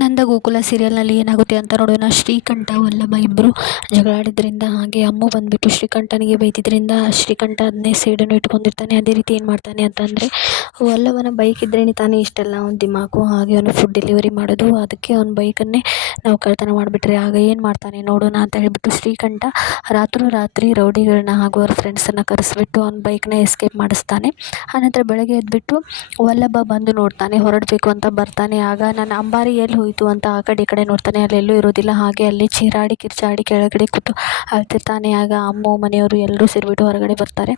ನಂದ ಗೋಕುಲ ಸೀರಿಯಲ್ನಲ್ಲಿ ಏನಾಗುತ್ತೆ ಅಂತ ನೋಡೋಣ. ಶ್ರೀಕಂಠ ವಲ್ಲಭ ಇಬ್ಬರು ಜಗಳಾಡಿದ್ರಿಂದ ಹಾಗೆ ಅಮ್ಮು ಬಂದ್ಬಿಟ್ಟು ಶ್ರೀಕಂಠನಿಗೆ ಬೈತಿದ್ರಿಂದ ಶ್ರೀಕಂಠ ಅದನ್ನೇ ಸೇಡನ್ನು ಇಟ್ಕೊಂಡಿರ್ತಾನೆ. ಅದೇ ರೀತಿ ಏನು ಮಾಡ್ತಾನೆ ಅಂತಂದರೆ, ವಲ್ಲಭನ ಬೈಕ್ ಇದ್ರೇ ತಾನೇ ಇಷ್ಟೆಲ್ಲ ಅವ್ನ ದಿಮಾಕು. ಹಾಗೆ ಅವನು ಫುಡ್ ಡೆಲಿವರಿ ಮಾಡೋದು, ಅದಕ್ಕೆ ಅವ್ನ ಬೈಕನ್ನೇ ನಾವು ಕಳ್ತನ ಮಾಡಿಬಿಟ್ರೆ ಆಗ ಏನು ಮಾಡ್ತಾನೆ ನೋಡೋಣ ಅಂತ ಹೇಳ್ಬಿಟ್ಟು ಶ್ರೀಕಂಠ ರಾತ್ರೋರಾತ್ರಿ ರೌಡಿಗಳನ್ನ ಹಾಗೂ ಅವ್ರ ಫ್ರೆಂಡ್ಸನ್ನು ಕರೆಸ್ಬಿಟ್ಟು ಅವ್ನ ಬೈಕ್ನ ಎಸ್ಕೇಪ್ ಮಾಡಿಸ್ತಾನೆ. ಆನಂತರ ಬೆಳಗ್ಗೆ ಎದ್ಬಿಟ್ಟು ವಲ್ಲಭ ಬಂದು ನೋಡ್ತಾನೆ, ಹೊರಡಬೇಕು ಅಂತ ಬರ್ತಾನೆ. ಆಗ ನನ್ನ ಅಂಬಾರಿ ಎಲ್ಲಿ ಹೋಯಿತು ಅಂತ ಆ ಕಡೆ ಈ ಕಡೆ ನೋಡ್ತಾನೆ, ಅಲ್ಲೆಲ್ಲೂ ಇರೋದಿಲ್ಲ. ಹಾಗೆ ಅಲ್ಲಿ ಚೀರಾಡಿ ಕಿರ್ಚಾಡಿ ಕೆಳಗಡೆ ಕೂತು ಅಳ್ತಿರ್ತಾನೆ. ಆಗ ಅಮ್ಮ ಮನೆಯವರು ಎಲ್ಲರೂ ಸೇರಿಬಿಟ್ಟು ಹೊರಗಡೆ ಬರ್ತಾರೆ.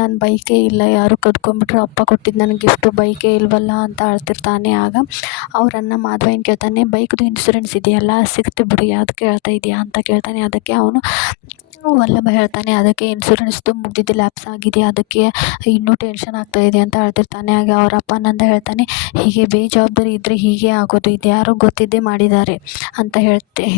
ನನ್ನ ಬೈಕೇ ಇಲ್ಲ, ಯಾರು ಕದ್ಕೊಂಡ್ಬಿಟ್ರು, ಅಪ್ಪ ಕೊಟ್ಟಿದ್ದು ನನಗೆ ಗಿಫ್ಟು ಬೈಕೇ ಇಲ್ವಲ್ಲ ಅಂತ ಅಳ್ತಿರ್ತಾನೆ. ಆಗ ಅವರನ್ನ ಮಾಧವ ಏನು ಕೇಳ್ತಾನೆ, ಬೈಕ್ದು ಇನ್ಸೂರೆನ್ಸ್ ಇದೆಯಲ್ಲ, ಸಿಗುತ್ತೆ ಬಿಡು, ಯಾವ್ದಕ್ಕೆ ಹೇಳ್ತಾ ಇದೆಯಾ ಅಂತ ಕೇಳ್ತಾನೆ. ಅದಕ್ಕೆ ಅವನು ವಲ್ಲಭ ಹೇಳ್ತಾನೆ, ಅದಕ್ಕೆ ಇನ್ಸೂರೆನ್ಸ್ದು ಮುಗ್ದಿದ್ದು ಲ್ಯಾಪ್ಸ್ ಆಗಿದೆ, ಅದಕ್ಕೆ ಇನ್ನೂ ಟೆನ್ಷನ್ ಆಗ್ತಾಯಿದೆ ಅಂತ ಹೇಳ್ತಿರ್ತಾನೆ. ಆಗ ಅವ್ರ ಅಪ್ಪ ನಂದ ಹೇಳ್ತಾನೆ, ಹೀಗೆ ಬೇಜವಾಬ್ದಾರಿ ಇದ್ದರೆ ಹೀಗೆ ಆಗೋದು, ಇದು ಯಾರೋ ಗೊತ್ತಿದ್ದೇ ಮಾಡಿದ್ದಾರೆ ಅಂತ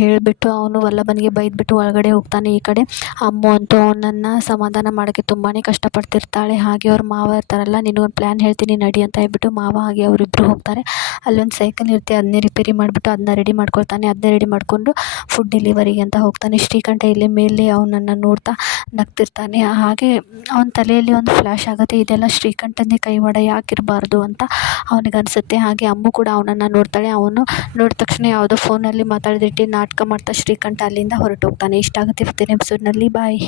ಹೇಳಿಬಿಟ್ಟು ಅವನು ವಲ್ಲಭನಿಗೆ ಬೈದ್ಬಿಟ್ಟು ಒಳಗಡೆ ಹೋಗ್ತಾನೆ. ಈ ಕಡೆ ಅಮ್ಮು ಅಂತೂ ಅವನನ್ನು ಸಮಾಧಾನ ಮಾಡೋಕ್ಕೆ ತುಂಬಾ ಕಷ್ಟಪಡ್ತಿರ್ತಾಳೆ. ಹಾಗೆ ಅವ್ರ ಮಾವ ಇರ್ತಾರಲ್ಲ, ನಿನಗೊಂದು ಪ್ಲ್ಯಾನ್ ಹೇಳ್ತೀನಿ ನಡಿ ಅಂತ ಹೇಳ್ಬಿಟ್ಟು ಮಾವ ಹಾಗೆ ಅವರಿಬ್ಬರು ಹೋಗ್ತಾರೆ. ಅಲ್ಲೊಂದು ಸೈಕಲ್ ಇರುತ್ತೆ, ಅದನ್ನೇ ರಿಪೇರಿ ಮಾಡಿಬಿಟ್ಟು ಅದನ್ನ ರೆಡಿ ಮಾಡ್ಕೊಳ್ತಾನೆ. ಅದನ್ನೇ ರೆಡಿ ಮಾಡಿಕೊಂಡು ಫುಡ್ ಡೆಲಿವರಿಗೆ ಅಂತ ಹೋಗ್ತಾನೆ. ಶ್ರೀಕಂಠ ಇಲ್ಲಿ ಮೇಲೆ ಅವನನ್ನು ನೋಡ್ತಾ ನಗ್ತಿರ್ತಾನೆ. ಹಾಗೆ ಅವನ ತಲೆಯಲ್ಲಿ ಒಂದು ಫ್ಲ್ಯಾಶ್ ಆಗುತ್ತೆ, ಇದೆಲ್ಲ ಶ್ರೀಕಂಠಂದೇ ಕೈವಾಡ, ಯಾಕಿರಬಾರ್ದು ಅಂತ ಅವನಿಗನ್ಸುತ್ತೆ. ಹಾಗೆ ಅಮ್ಮು ಕೂಡ ಅವನನ್ನು ನೋಡ್ತಾಳೆ. ಅವನು ನೋಡಿದ ತಕ್ಷಣ ಯಾವುದೋ ಫೋನಲ್ಲಿ ಮಾತಾಡಿದಿಟ್ಟು ನಾಟಕ ಮಾಡ್ತಾ ಶ್ರೀಕಂಠ ಅಲ್ಲಿಂದ ಹೊರಟೋಗ್ತಾನೆ. ಇಷ್ಟ ಆಗುತ್ತೆ ಇವತ್ತಿನ ಎಪಿಸೋಡ್ನಲ್ಲಿ. ಬಾಯ್.